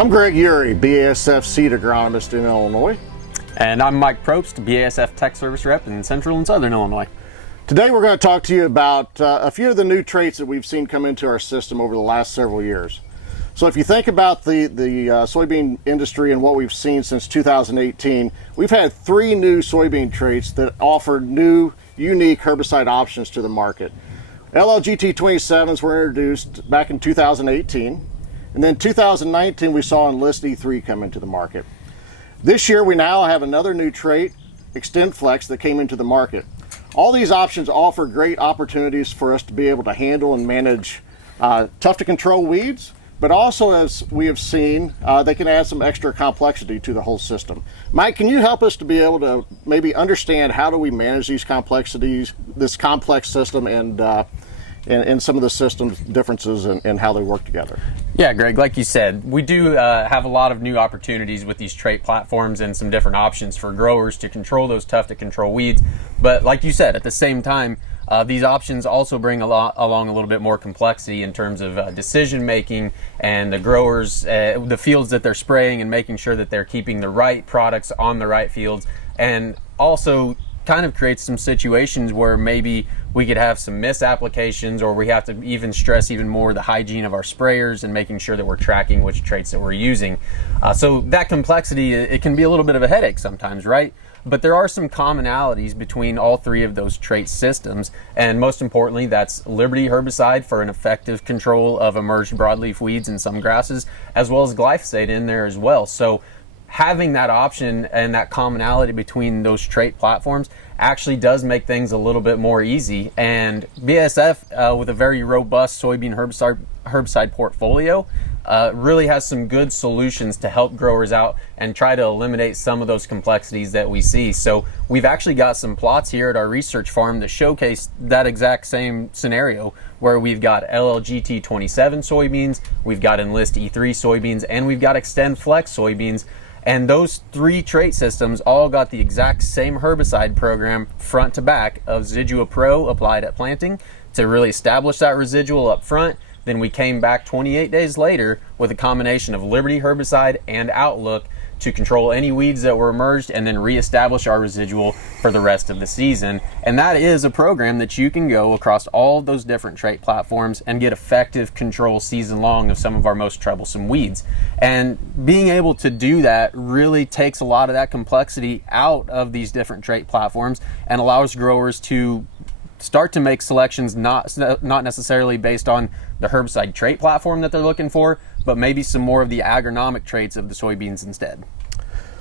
I'm Greg Urey, BASF seed agronomist in Illinois. And I'm Mike Probst, BASF Tech Service Rep in Central and Southern Illinois. Today we're going to talk to you about a few of the new traits that we've seen come into our system over the last several years. So if you think about the soybean industry and what we've seen since 2018, we've had 3 new soybean traits that offer new, unique herbicide options to the market. LLGT 27s were introduced back in 2018, and then 2019 we saw Enlist E3 come into the market. This year we now have another new trait, Extend Flex, that came into the market. All these options offer great opportunities for us to be able to handle and manage tough to control weeds, but also, as we have seen, they can add some extra complexity to the whole system. Mike, can you help us to be able to maybe understand how do we manage these complexities, this complex system, and some of the systems differences and how they work together? Yeah, Greg, like you said, we do have a lot of new opportunities with these trait platforms and some different options for growers to control those tough to control weeds. But like you said, at the same time, these options also bring along a little bit more complexity in terms of decision making and the growers, the fields that they're spraying, and making sure that they're keeping the right products on the right fields, and also kind of creates some situations where maybe we could have some misapplications, or we have to even stress even more the hygiene of our sprayers and making sure that we're tracking which traits that we're using. So that complexity, it can be a little bit of a headache sometimes, right? But there are some commonalities between all 3 of those trait systems, and most importantly, that's Liberty herbicide for an effective control of emerged broadleaf weeds and some grasses, as well as glyphosate in there as well. So having that option and that commonality between those trait platforms actually does make things a little bit more easy. And BASF, with a very robust soybean herbicide portfolio, really has some good solutions to help growers out and try to eliminate some of those complexities that we see. So we've actually got some plots here at our research farm that showcase that exact same scenario, where we've got LLGT 27 soybeans, we've got Enlist E3 soybeans, and we've got Extend Flex soybeans. And those 3 trait systems all got the exact same herbicide program front to back of Zidua Pro applied at planting to really establish that residual up front. Then we came back 28 days later with a combination of Liberty herbicide and Outlook to control any weeds that were emerged, and then reestablish our residual for the rest of the season. And that is a program that you can go across all of those different trait platforms and get effective control season long of some of our most troublesome weeds. And being able to do that really takes a lot of that complexity out of these different trait platforms and allows growers to start to make selections not necessarily based on the herbicide trait platform that they're looking for, but maybe some more of the agronomic traits of the soybeans instead.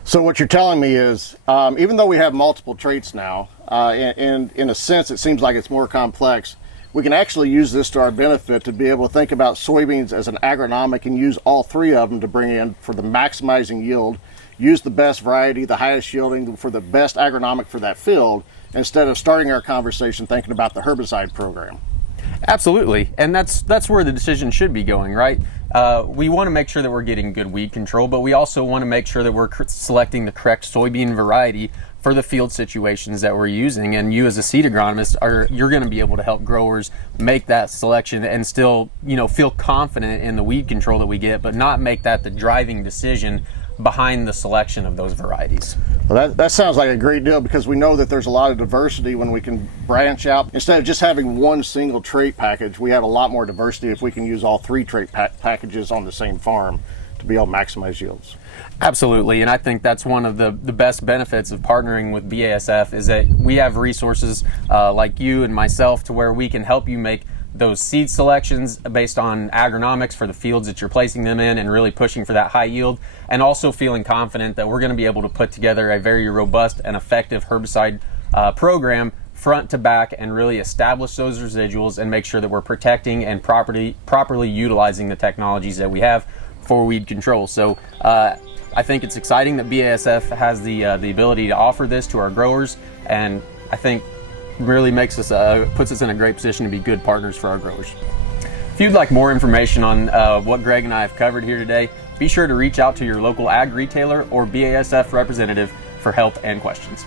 So what you're telling me is, even though we have multiple traits now, and in a sense it seems like it's more complex, we can actually use this to our benefit to be able to think about soybeans as an agronomic and use all 3 of them to bring in for the maximizing yield, use the best variety, the highest yielding, for the best agronomic for that field, instead of starting our conversation thinking about the herbicide program. Absolutely, and that's where the decision should be going, right? We want to make sure that we're getting good weed control, but we also want to make sure that we're selecting the correct soybean variety for the field situations that we're using. And you as a seed agronomist, you're going to be able to help growers make that selection and still, feel confident in the weed control that we get, but not make that the driving decision behind the selection of those varieties. Well, that sounds like a great deal, because we know that there's a lot of diversity when we can branch out. Instead of just having one single trait package, we have a lot more diversity if we can use all 3 trait packages on the same farm to be able to maximize yields. Absolutely, and I think that's one of the best benefits of partnering with BASF, is that we have resources like you and myself to where we can help you make those seed selections based on agronomics for the fields that you're placing them in, and really pushing for that high yield, and also feeling confident that we're going to be able to put together a very robust and effective herbicide program front to back, and really establish those residuals and make sure that we're protecting and properly utilizing the technologies that we have for weed control. So I think it's exciting that BASF has the ability to offer this to our growers, and I think really puts us in a great position to be good partners for our growers. If you'd like more information on what Greg and I have covered here today, be sure to reach out to your local ag retailer or BASF representative for help and questions.